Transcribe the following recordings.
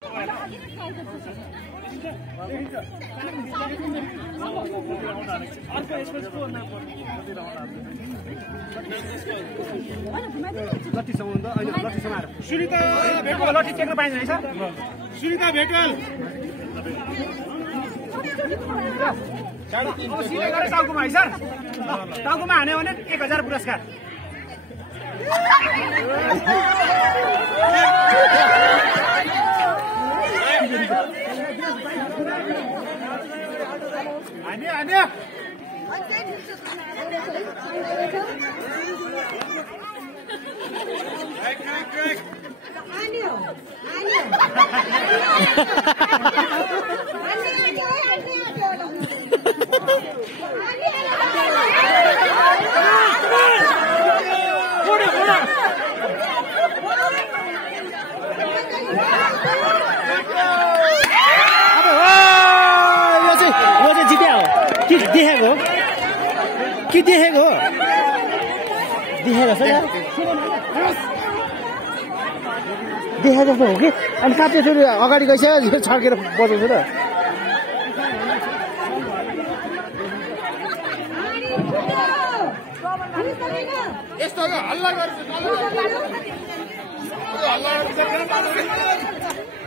सुनिता भेटल लट्ठी टेक्न पाइन्छ रहेछ सुनिता भेटल टाउकोमा है सर टाउकोमा हान्यो भने 1000 पुरस्कार हान्यो देखेको जस्तो हो कि अनि काट्यो फेरि अगाडि गइसक्यो छड्केर बजाउँछु र यस्तो हल्ला गर्छ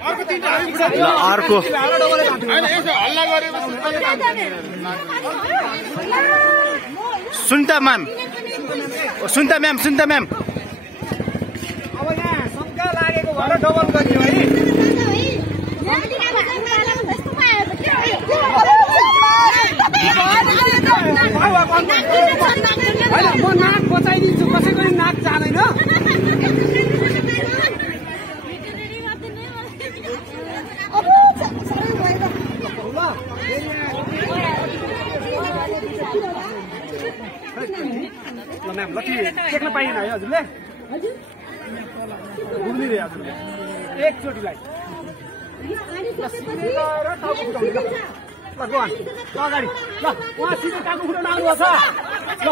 अर्को हल्ला गरेपछि सुन्ता म्याम अब यहाँ शङ्का लागेको भएर डबल गरियो है म नाक बचाइदिन्छु कसैको नाक जाँदैन म्याम लट्ठी टेक्न पाइएन है हजुरले घुम्दिँदै हजुरले एकचोटिलाई अगाडि ल उहाँ सिधै टाउको फुटाउनु आउनुभएको छ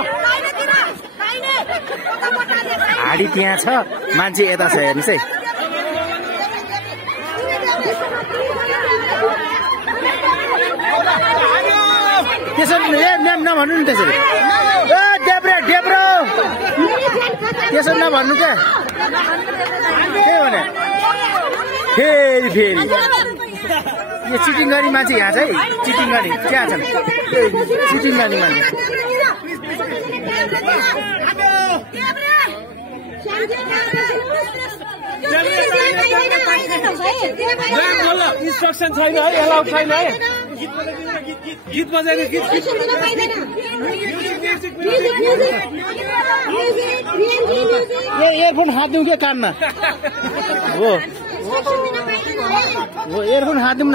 हाडी त्यहाँ छ मान्छे यता छ हेर्नुहोस् है त्यसरी म्याम नभन्नु नि त्यसरी डेब्रो त्यसरी नभन्नु क्या के भने फेरि यो चिटिङ गर्ने मान्छे यहाँ छ है चिटिङ गर्ने त्यहाँ छन् चिटिङ गर्ने मान्छे इन्स्ट्रक्सन छैन है एलाउ छैन है गीत बजाउने गीत एयरफोन हात दिउँ क्या कानमा हो एयरफोन हात दिउँ न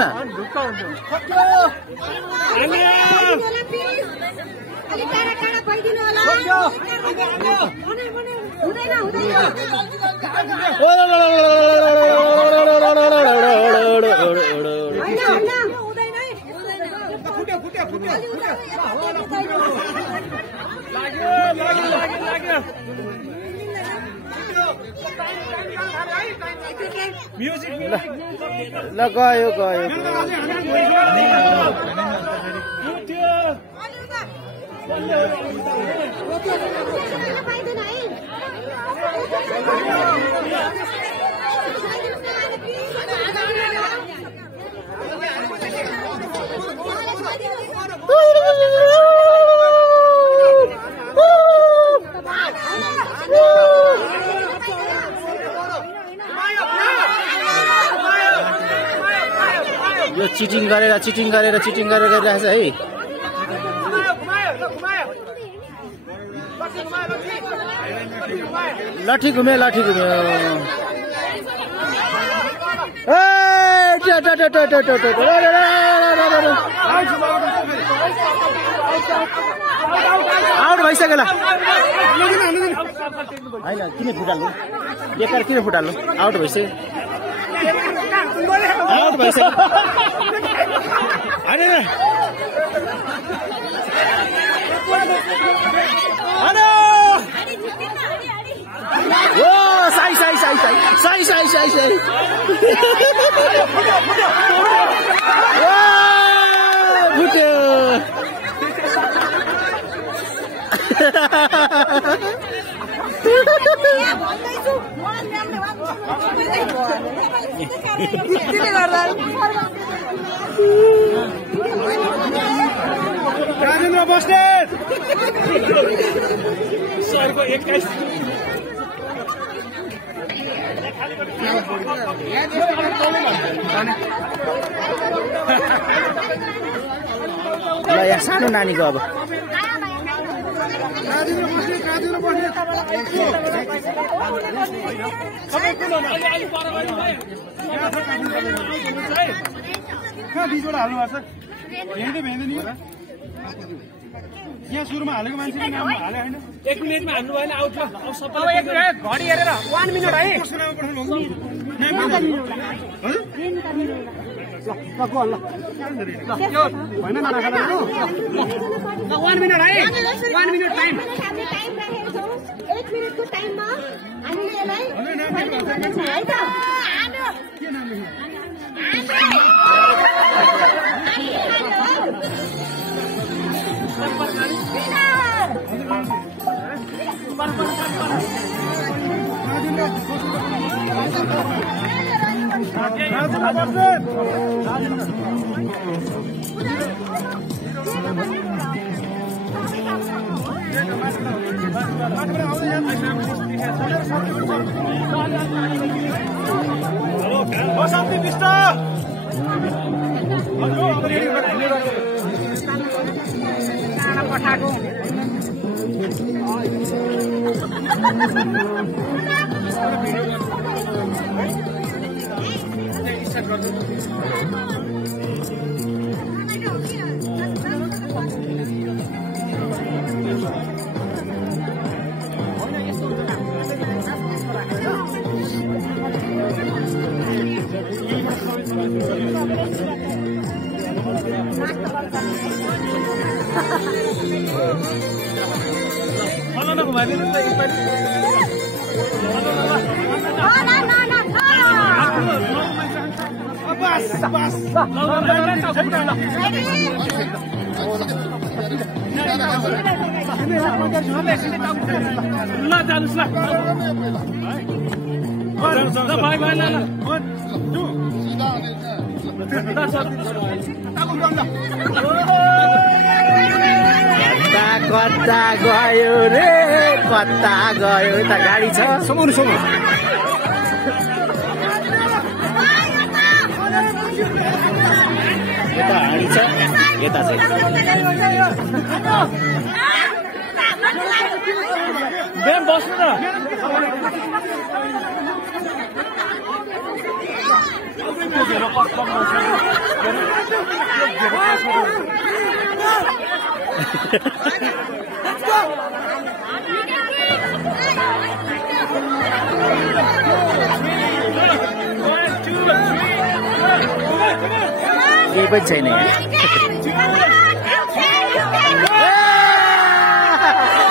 ल गयो यो चिटिङ गरेर गरिरहेछ है लट्ठी घुम्यो आउट भइसक्यो ल होइन किन फुटाल्नु बेकार किन फुटाल्नु आउट भइसक्यो साई राजेन्द्र बस्नेत सरको 21 ल यहाँ सानो नानीको अब बीजवटा हाल्नु भएको छ भेट्दै भेट्दैन यहाँ सुरुमा हालेको मान्छेले नाम हाले होइन 1 मिनेटमा हाल्नु भएन आउट ल अब एक मिनेट घडी हेरेर 1 मिनेट है होइन नराख्दा 1 मिनेट है 1 मिनेट टाइम 1 मिनेटको टाइममा हामीले यसलाई है त के नाम लेख्नु शान्ति विष्ट पठाएको कता गयो रे कता गयो त गाडी छ समाउनु समाउनु यता हाडी छ यता चाहिँ बेम बस्नु न केही पनि छैन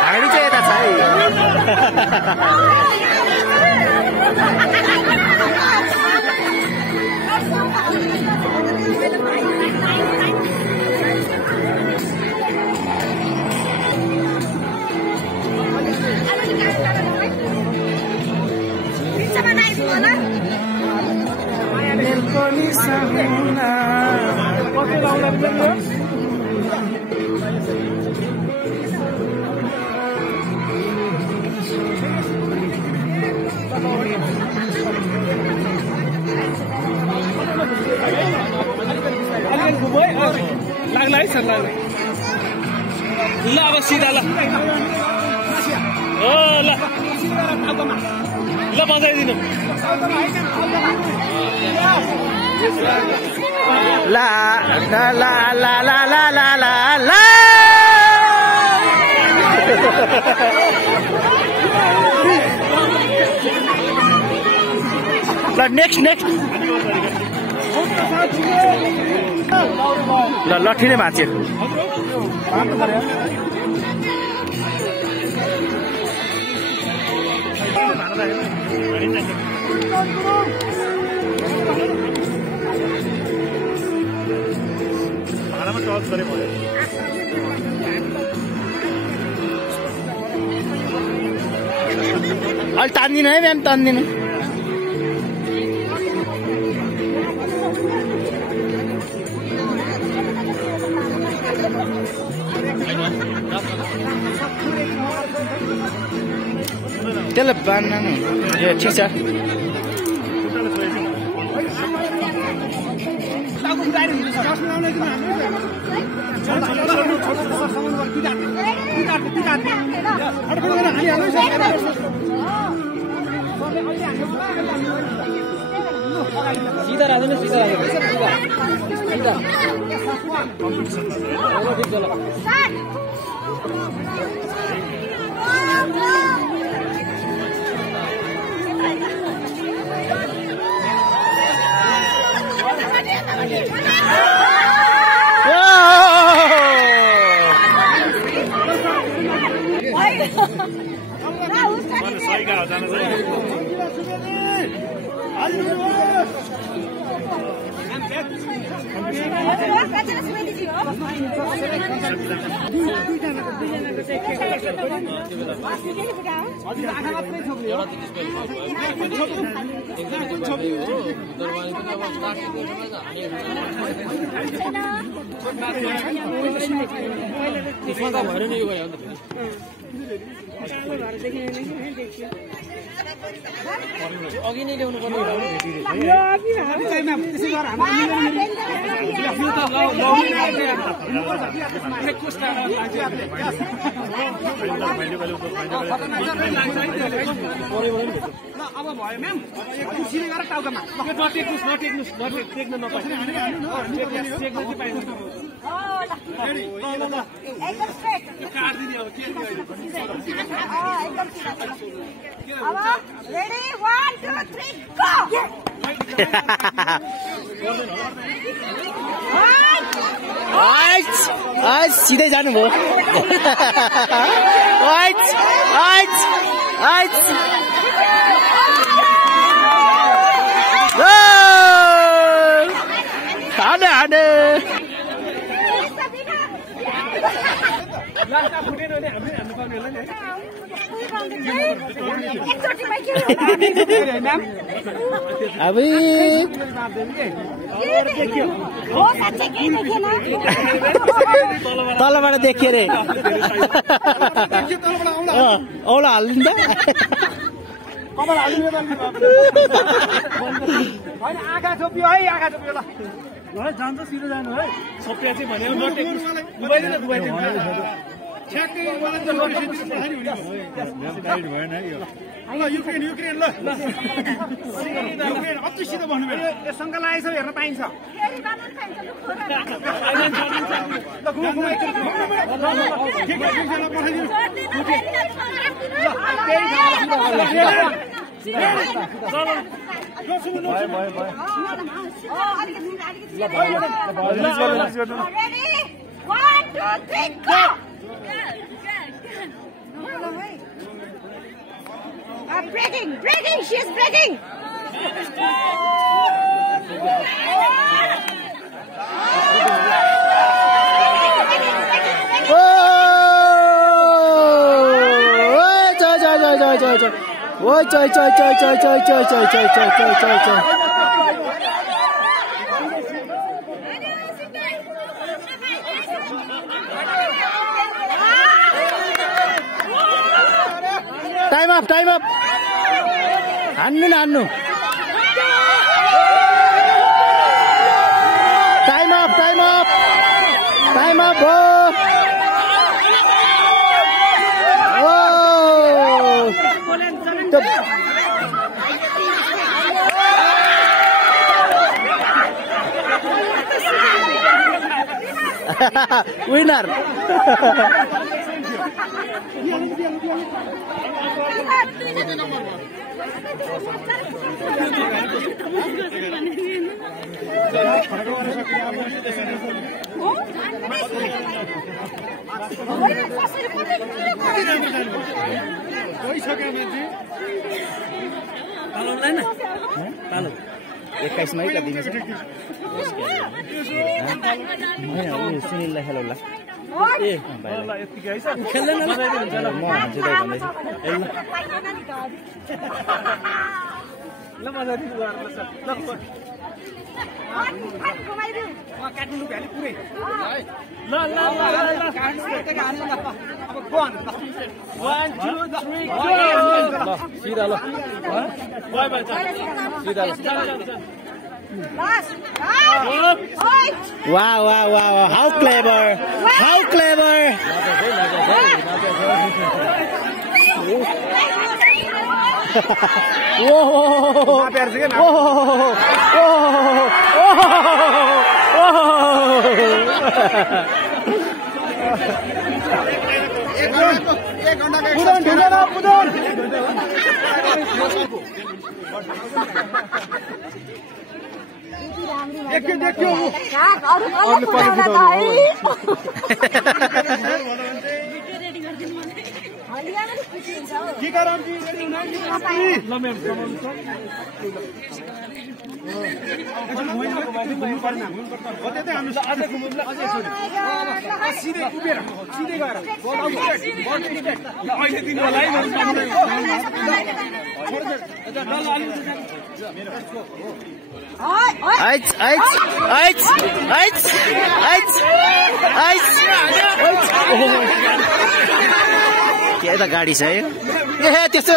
हाडी चाहिँ यता छ है लाग्ला है सर लाग्ला ल अब सिधा ल ल ल बजाइदिनु ला ला ला ला ला ला ला ला ला ल नेक्स्ट नेक्स्ट ल लट्ठी नै भाँच्यो भाडामा टच गरे भयो अलि तान्दिनु है म्याम तान्दिनु त्यसलाई बाँध्न यो ठिक छ सीधा राजा ने सीधा अघि नै ल्याउनु पर्ने अब भयो म्याम कुर्सीले गरेर टाउकामा टेक्न नपाइन्छ सिधै जानुभयो तलबाट देखियो रे औला हालिदिन्छ आँखा छोपियो है आँखा छोपियो ल जान्छ सिधो जानु है सप्या चाहिँ भनेको डुबाइदिन युक्रेन ल अति सिधो भन्नु शङ्का लागेको छ हेर्न पाइन्छ Breaking, she is breaking. Time up. Hannu. Time up. Winner. एक्काइसमै दिनेछ सुनिललाई खेलाउला खेल्दैन म हान्छु दाइ भन्दैछु ल काट्नु भ्याली पुरै ल ल ल ल अब गो अन 1 2 3 गो ल सिधा ल बाय बाय सिधा ल Last. Wow, wow, wow. How clever. How clever. देखियो के त गाडी छ है ए त्यस्तो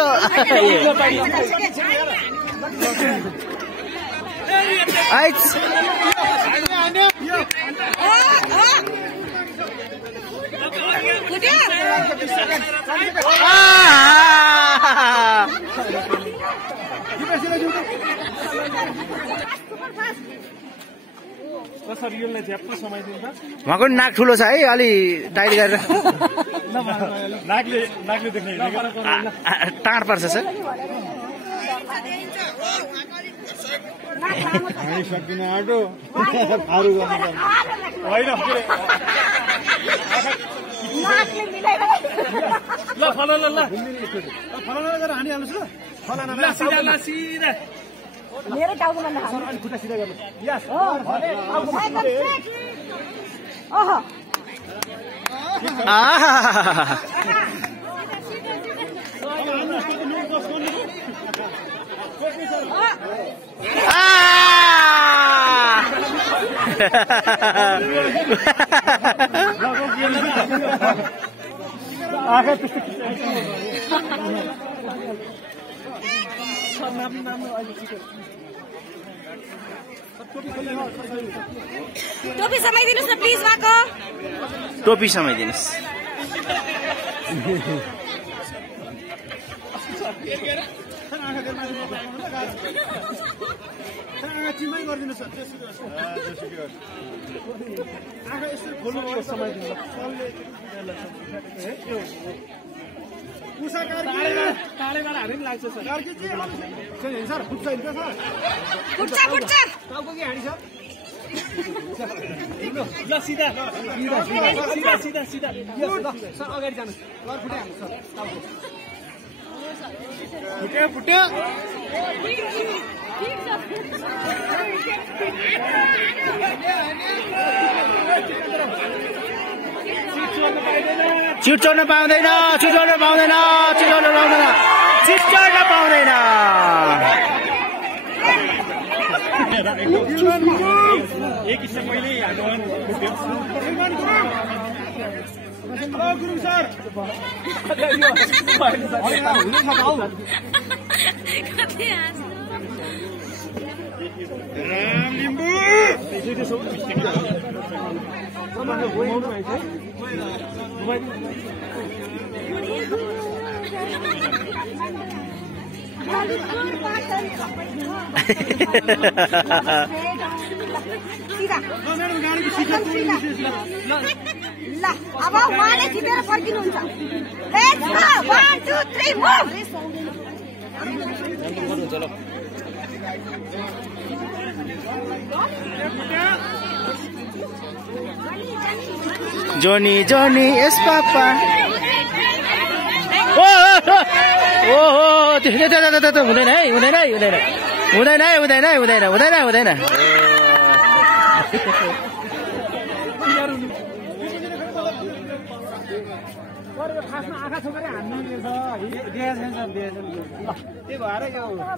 उहाँको नाक ठुलो छ है अलि टाइट गरेर टाढ पर्छ सर सक्दिन आटो फारू गर्नु ल फला ल ल फला गरेर हानिहाल्नुहोस् ल फलाना ल सिधा ल सिधा मेरो टाउकोमा नहाल्नु अनि खुट्टा सिधा गर्नु यस ओहो टोपी समाइदिनुस् न प्लिज उहाँको टोपी समाइदिनुस् चिमै गरिदिनुहोस् आँखा यसो खोल्नु समाइदिनु टाढेबाट हामी पनि लाग्छ सर सर फुट्छ फुट्छ टाउको के हानी छ ल सिधा सिधा सिधा सिधा सर अगाडि जानुहोस् घर फुटाइहाल्नु सर टाउको फुट्यो चिट चढ्न पाउँदैन चिट चढ्न पाउँदैन चिट चढ्न पाउँदैन चिट चढ्न पाउँदैन एक हिस्सा मैले गुरु सर राम लिम्बू ल अब उहाँले खिचेर फर्किनुहुन्छ let's go 1 2 3 move Johnny Johnny yes papa ओ हुँदैन है हुँदैन है हुँदैन हुँदैन है हुँदैन है हुँदैन हुँदैन हुँदैन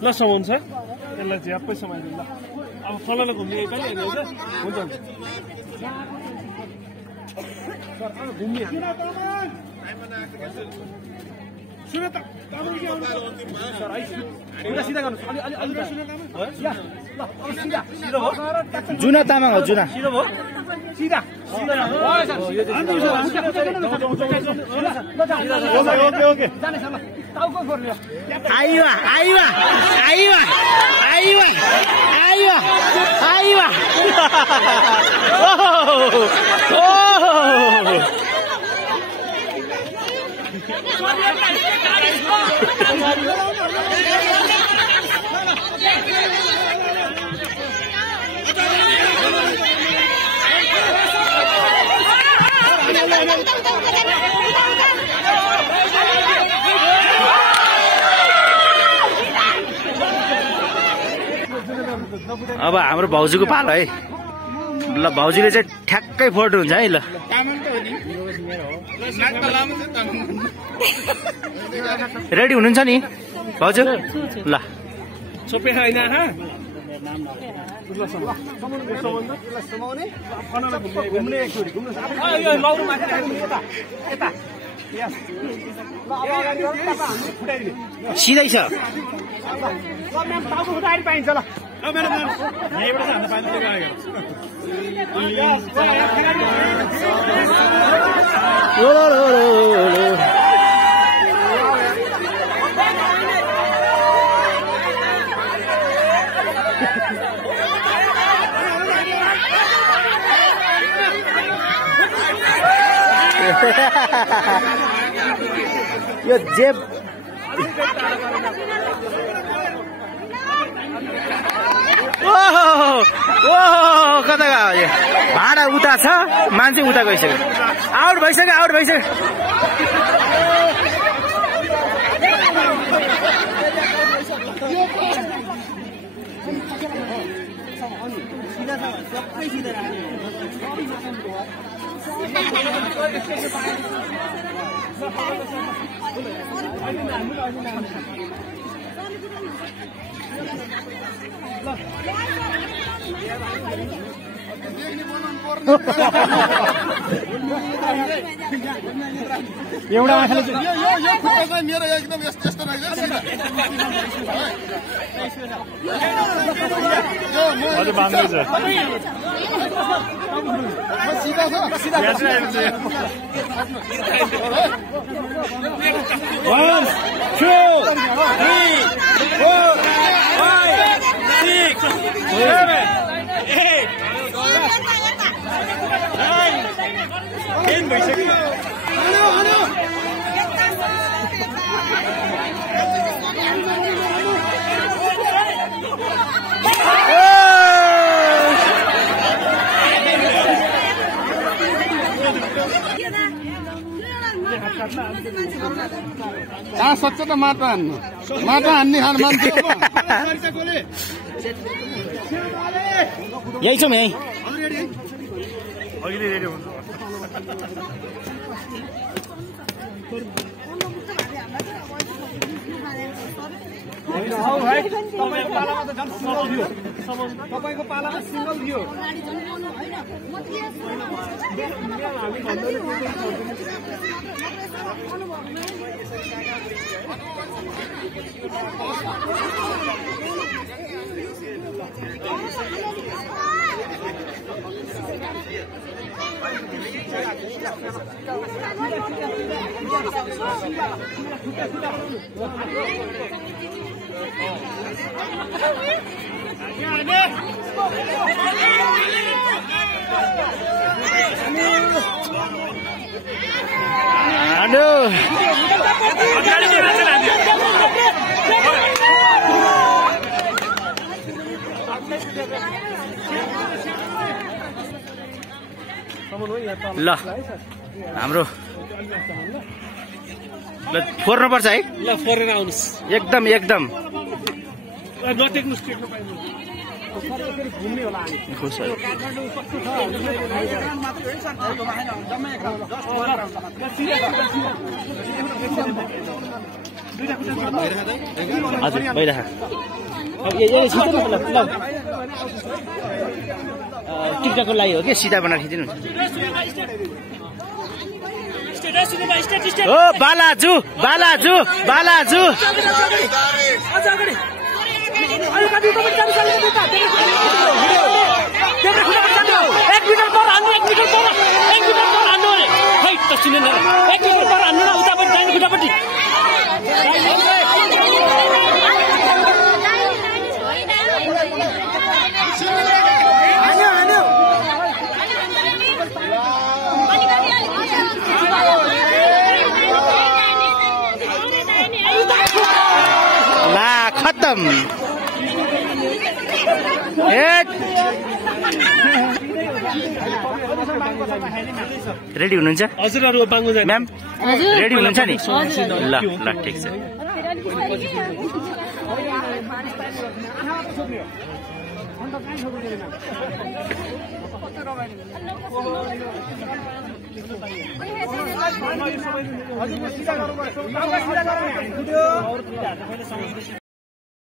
ल समाउनु छ यसलाई झ्याप्पै समाइदिनु ल अब फलाना घुम्ने कहिले हुन्छ हुन्छ सर अब घुम्ने सुन त तामाङ के आउनु सर आइस पुरा सिधा गर्नु अलि अलि अलि सुन तामाङ हो ल अब सिधा सिधा हो जुना तामाङ हो जुना सिधा हो सिधा सिधा हो सर ओके ओके जाने सर ल टाउको फोर्नु आइवा आइवा आइवा आइवा आइवा आइवा अब हाम्रो भाउजूको पालो है ल भाउजूले चाहिँ ठ्याक्कै फोटो हुन्छ है ल रेडी हुनुहुन्छ नि भाउजू ल सबै हैन हा घुम्ने एकचोटि घुम्न यो लौरो माथि राख्नु यता यता यस ल अब अगाडि फुटाइदिने सिधै छ ल म्याम टाउको फुटाइदिनु पाइन्छ ल ल म्याडम यहीँबाट हान्न पाइन्छ यो जेब कता गयो भाडा उता छ मान्छे उता गइसक्यो आउट भइसक्यो आउट भइसक्यो एउटा आँखाले यो खुट्टा चाहिँ मेरो एकदम यस्तो यस्तो रहेछ अझै बाँध्दै छ सिधा छ 1 2 3 4 5 6 7 8 9 10 भइसक्यो कहाँ सक्छ त माटो हान्नु हान्ने खानु मान्छे यही छौँ यही अहिले रेडी हुन्छ तपाईँको पालामा त झन् सिङ्गल थियो तपाईँको पालामा सिङ्गल थियो Aduh. ल हाम्रो ल फोर्नु पर्छ है ल फोरेर आउनुस् एकदम एकदम नटेक्नु स्टेक्नु पाइनु घुम्ने होला हजुर भइरहेको अब छिटो ल टिकटकको लागि हो कि सिधा बनाएर खिचिदिनु हो बालाजु बालाजु बालाजु खत्तम रेडी हुनुहुन्छ हजुरहरु बाङ्गो जाने म्याम रेडी हुनुहुन्छ नि ल ल ठिक छ